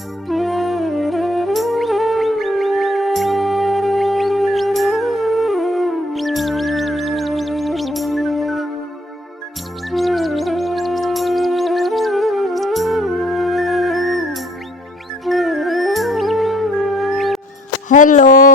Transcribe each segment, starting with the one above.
Hello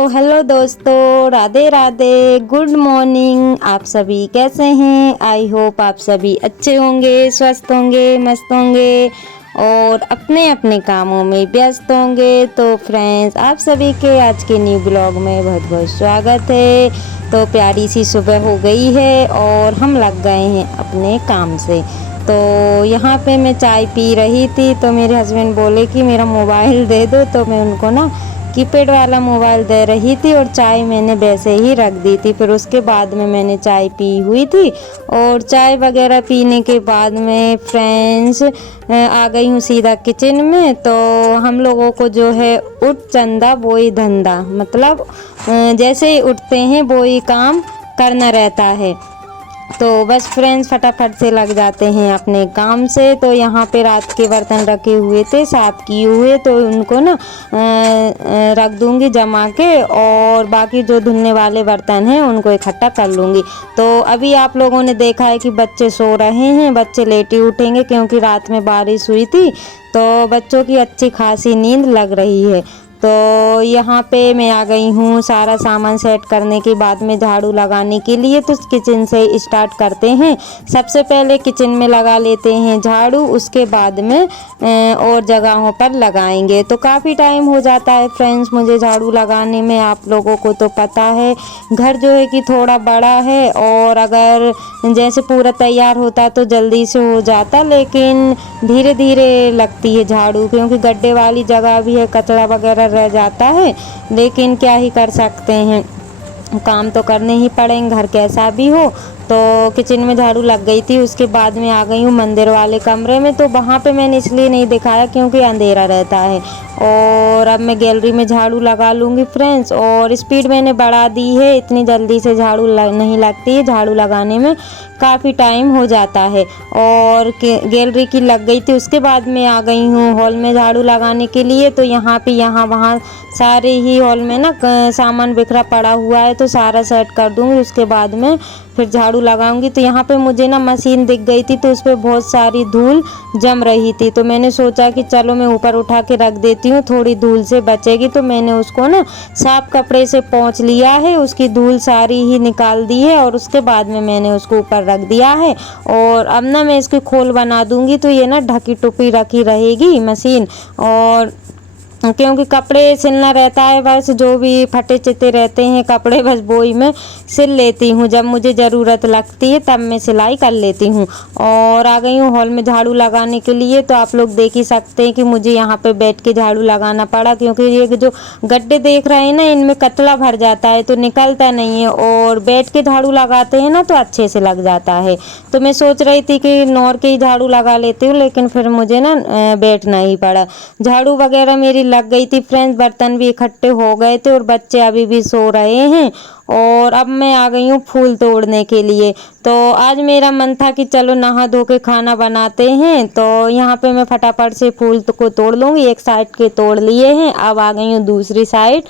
hello दोस्तों, Radhe Radhe, good morning. आप सभी कैसे हैं? आई होप आप सभी अच्छे होंगे, स्वस्थ होंगे, मस्त होंगे और अपने अपने कामों में व्यस्त होंगे। तो फ्रेंड्स, आप सभी के आज के न्यू ब्लॉग में बहुत बहुत स्वागत है। तो प्यारी सी सुबह हो गई है और हम लग गए हैं अपने काम से। तो यहाँ पे मैं चाय पी रही थी तो मेरे हस्बैंड बोले कि मेरा मोबाइल दे दो, तो मैं उनको ना कीपैड वाला मोबाइल दे रही थी और चाय मैंने वैसे ही रख दी थी। फिर उसके बाद में मैंने चाय पी हुई थी और चाय वगैरह पीने के बाद में फ्रेंड्स आ गई हूँ सीधा किचन में। तो हम लोगों को जो है उठ चंदा बोई धंधा, मतलब जैसे ही उठते हैं वो ही काम करना रहता है। तो बस फ्रेंड्स फटाफट से लग जाते हैं अपने काम से। तो यहाँ पे रात के बर्तन रखे हुए थे साफ किए हुए, तो उनको ना रख दूंगी जमा के, और बाकी जो धुलने वाले बर्तन हैं उनको इकट्ठा कर लूँगी। तो अभी आप लोगों ने देखा है कि बच्चे सो रहे हैं, बच्चे लेट ही उठेंगे क्योंकि रात में बारिश हुई थी, तो बच्चों की अच्छी खासी नींद लग रही है। तो यहाँ पे मैं आ गई हूँ सारा सामान सेट करने के बाद में झाड़ू लगाने के लिए। तो किचन से स्टार्ट करते हैं। सबसे पहले किचन में लगा लेते हैं झाड़ू, उसके बाद में और जगहों पर लगाएंगे। तो काफ़ी टाइम हो जाता है फ्रेंड्स मुझे झाड़ू लगाने में। आप लोगों को तो पता है घर जो है कि थोड़ा बड़ा है, और अगर जैसे पूरा तैयार होता तो जल्दी से हो जाता, लेकिन धीरे धीरे लगती है झाड़ू क्योंकि गड्ढे वाली जगह भी है, कचरा वगैरह रह जाता है। लेकिन क्या ही कर सकते हैं, काम तो करने ही पड़ेंगे घर कैसा भी हो। तो किचन में झाड़ू लग गई थी, उसके बाद में आ गई हूँ मंदिर वाले कमरे में। तो वहाँ पे मैंने इसलिए नहीं दिखाया क्योंकि अंधेरा रहता है। और अब मैं गैलरी में झाड़ू लगा लूँगी फ्रेंड्स। और स्पीड मैंने बढ़ा दी है, इतनी जल्दी से झाड़ू नहीं लगती है, झाड़ू लगाने में काफ़ी टाइम हो जाता है। और गैलरी की लग गई थी, उसके बाद में आ गई हूँ हॉल में झाड़ू लगाने के लिए। तो यहाँ पे यहाँ वहाँ सारे ही हॉल में ना सामान बिखरा पड़ा हुआ है, तो सारा सेट कर दूँगी, उसके बाद में फिर झाड़ू लगाऊंगी। तो यहाँ पे मुझे ना मशीन दिख गई थी, तो उस पर बहुत सारी धूल जम रही थी। तो मैंने सोचा कि चलो मैं ऊपर उठा के रख देती हूँ, थोड़ी धूल से बचेगी। तो मैंने उसको ना साफ कपड़े से पोंछ लिया है, उसकी धूल सारी ही निकाल दी है, और उसके बाद में मैंने उसको ऊपर रख दिया है। और अब ना मैं इसकी खोल बना दूंगी, तो ये ना ढकी टुपी रखी रहेगी मशीन। और क्योंकि कपड़े सिलना रहता है, बस जो भी फटे चिते रहते हैं कपड़े बस वो ही मैं सिल लेती हूँ, जब मुझे ज़रूरत लगती है तब मैं सिलाई कर लेती हूँ। और आ गई हूँ हॉल में झाड़ू लगाने के लिए। तो आप लोग देख ही सकते हैं कि मुझे यहाँ पे बैठ के झाड़ू लगाना पड़ा, क्योंकि ये जो गड्ढे देख रहे हैं ना इनमें कचरा भर जाता है तो निकलता नहीं है, और बैठ के झाड़ू लगाते हैं ना तो अच्छे से लग जाता है। तो मैं सोच रही थी कि नॉर के ही झाड़ू लगा लेती हूँ, लेकिन फिर मुझे ना बैठना ही पड़ा। झाड़ू वगैरह मेरी लग गई थी फ्रेंड्स, बर्तन भी इकट्ठे हो गए थे और बच्चे अभी भी सो रहे हैं। और अब मैं आ गई हूँ फूल तोड़ने के लिए। तो आज मेरा मन था कि चलो नहा धो के खाना बनाते हैं। तो यहाँ पे मैं फटाफट से फूल को तोड़ लूँगी। एक साइड के तोड़ लिए हैं, अब आ गई हूँ दूसरी साइड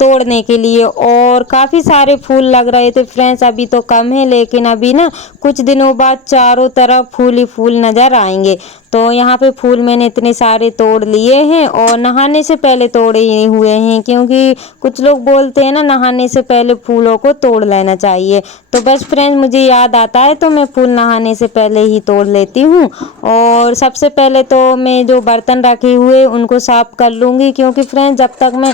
तोड़ने के लिए। और काफ़ी सारे फूल लग रहे थे फ्रेंड्स, अभी तो कम है, लेकिन अभी ना कुछ दिनों बाद चारों तरफ फूल ही फूल नज़र आएंगे। तो यहाँ पे फूल मैंने इतने सारे तोड़ लिए हैं, और नहाने से पहले तोड़े ही हुए हैं, क्योंकि कुछ लोग बोलते हैं ना नहाने से पहले फूलों को तोड़ लेना चाहिए। तो बस फ्रेंड्स मुझे याद आता है तो मैं फूल नहाने से पहले ही तोड़ लेती हूँ। और सबसे पहले तो मैं जो बर्तन रखे हुए उनको साफ कर लूँगी, क्योंकि फ्रेंड्स जब तक मैं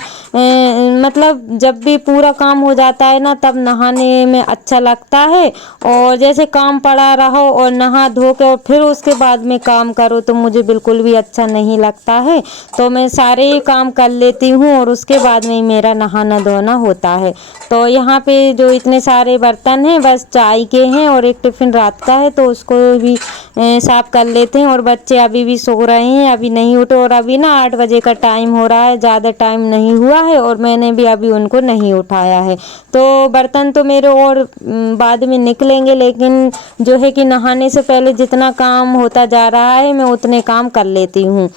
मतलब जब भी पूरा काम हो जाता है ना तब नहाने में अच्छा लगता है। और जैसे काम पड़ा रहो और नहा धो के और फिर उसके बाद में काम करो तो मुझे बिल्कुल भी अच्छा नहीं लगता है। तो मैं सारे ही काम कर लेती हूँ और उसके बाद में ही मेरा नहाना धोना होता है। तो यहाँ पे जो इतने सारे बर्तन हैं बस चाय के हैं, और एक टिफ़िन रात का है तो उसको भी साफ कर लेते हैं। और बच्चे अभी भी सो रहे हैं, अभी नहीं उठे, और अभी ना 8 बजे का टाइम हो रहा है, ज़्यादा टाइम नहीं हुआ है, और मैंने भी अभी उनको नहीं उठाया है। तो बर्तन तो मेरे और बाद में निकलेंगे, लेकिन जो है कि नहाने से पहले जितना काम होता जा रहा है मैं उतने काम कर लेती हूँ।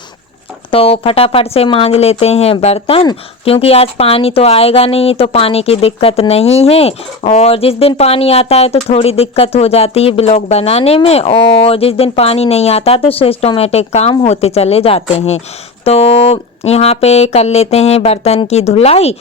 तो फटाफट से मांज लेते हैं बर्तन, क्योंकि आज पानी तो आएगा नहीं तो पानी की दिक्कत नहीं है। और जिस दिन पानी आता है तो थोड़ी दिक्कत हो जाती है ब्लॉग बनाने में, और जिस दिन पानी नहीं आता तो सिस्टमेटिक काम होते चले जाते हैं। तो यहाँ पे कर लेते हैं बर्तन की धुलाई।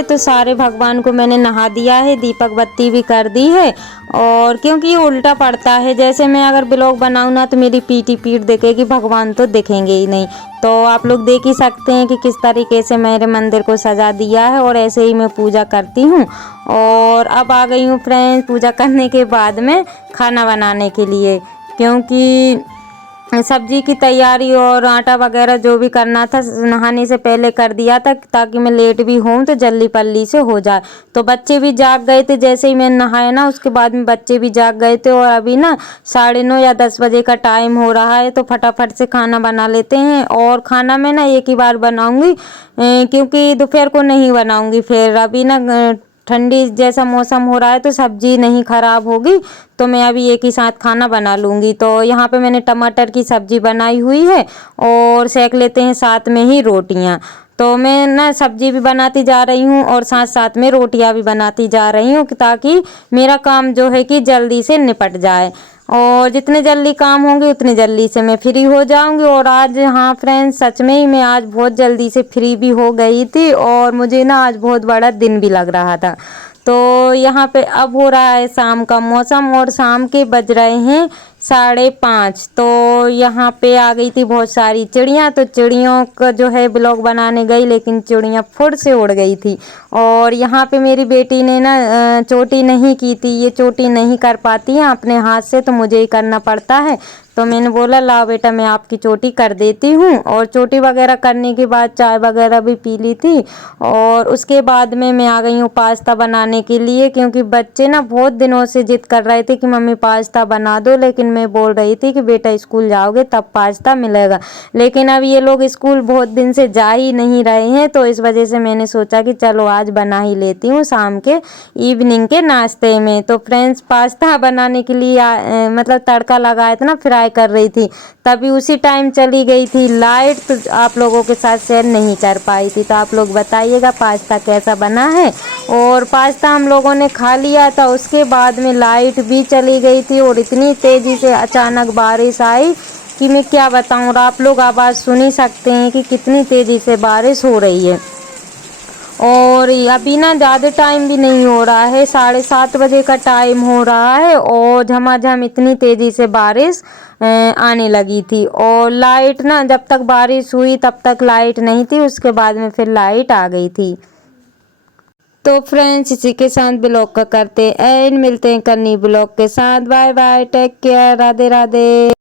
तो सारे भगवान को मैंने नहा दिया है, दीपक बत्ती भी कर दी है। और क्योंकि ये उल्टा पड़ता है, जैसे मैं अगर ब्लॉग बनाऊँ ना तो मेरी पीठ ही पीठ दिखेगी, भगवान तो दिखेंगे ही नहीं। तो आप लोग देख ही सकते हैं कि किस तरीके से मेरे मंदिर को सजा दिया है, और ऐसे ही मैं पूजा करती हूँ। और अब आ गई हूँ फ्रेंड्स पूजा करने के बाद में खाना बनाने के लिए, क्योंकि सब्जी की तैयारी और आटा वगैरह जो भी करना था नहाने से पहले कर दिया था, ताकि मैं लेट भी हूँ तो जल्दी पल्ली से हो जाए। तो बच्चे भी जाग गए थे, जैसे ही मैं नहाया ना उसके बाद में बच्चे भी जाग गए थे। और अभी ना 9:30 या 10 बजे का टाइम हो रहा है, तो फटाफट से खाना बना लेते हैं। और खाना मैं ना एक ही बार बनाऊँगी, क्योंकि दोपहर को नहीं बनाऊँगी। फिर अभी ना ठंडी जैसा मौसम हो रहा है तो सब्जी नहीं खराब होगी, तो मैं अभी एक ही साथ खाना बना लूँगी। तो यहाँ पे मैंने टमाटर की सब्जी बनाई हुई है, और सेक लेते हैं साथ में ही रोटियाँ। तो मैं ना सब्जी भी बनाती जा रही हूँ और साथ साथ में रोटियाँ भी बनाती जा रही हूँ, ताकि मेरा काम जो है कि जल्दी से निपट जाए। और जितने जल्दी काम होंगे उतनी जल्दी से मैं फ्री हो जाऊंगी। और आज हाँ फ्रेंड्स, सच में ही मैं आज बहुत जल्दी से फ्री भी हो गई थी, और मुझे ना आज बहुत बड़ा दिन भी लग रहा था। तो यहाँ पे अब हो रहा है शाम का मौसम, और शाम के बज रहे हैं 5:30। तो यहाँ पे आ गई थी बहुत सारी चिड़ियाँ, तो चिड़ियों का जो है ब्लॉग बनाने गई, लेकिन चिड़ियाँ फुर से उड़ गई थी। और यहाँ पे मेरी बेटी ने ना चोटी नहीं की थी, ये चोटी नहीं कर पाती है अपने हाथ से, तो मुझे ही करना पड़ता है। तो मैंने बोला लाओ बेटा मैं आपकी चोटी कर देती हूँ। और चोटी वगैरह करने के बाद चाय वगैरह भी पी ली थी, और उसके बाद में मैं आ गई हूँ पास्ता बनाने के लिए, क्योंकि बच्चे ना बहुत दिनों से जिद कर रहे थे कि मम्मी पास्ता बना दो, लेकिन मैं बोल रही थी कि बेटा स्कूल जाओगे तब पास्ता मिलेगा। लेकिन अब ये लोग स्कूल बहुत दिन से जा ही नहीं रहे हैं, तो इस वजह से मैंने सोचा कि चलो आज बना ही लेती हूँ शाम के इवनिंग के नाश्ते में। तो फ्रेंड्स पास्ता बनाने के लिए मतलब तड़का लगाया था ना, फ्राई कर रही थी, तभी उसी टाइम चली गई थी लाइट, तो आप लोगों के साथ शेयर नहीं कर पाई थी। तो आप लोग बताइएगा पास्ता कैसा बना है। और पास्ता हम लोगों ने खा लिया था, उसके बाद में लाइट भी चली गई थी, और इतनी तेज़ी से अचानक बारिश आई कि मैं क्या बताऊँ। और आप लोग आवाज़ सुन ही सकते हैं कि कितनी तेज़ी से बारिश हो रही है। और अभी ना ज़्यादा टाइम भी नहीं हो रहा है, 7:30 बजे का टाइम हो रहा है, और झमाझम इतनी तेज़ी से बारिश आने लगी थी। और लाइट ना जब तक बारिश हुई तब तक लाइट नहीं थी, उसके बाद में फिर लाइट आ गई थी। तो फ्रेंड्स इसी के साथ ब्लॉग का करते हैं एंड, मिलते हैं कन्नी ब्लॉग के साथ। Bye bye, take care, Radhe Radhe.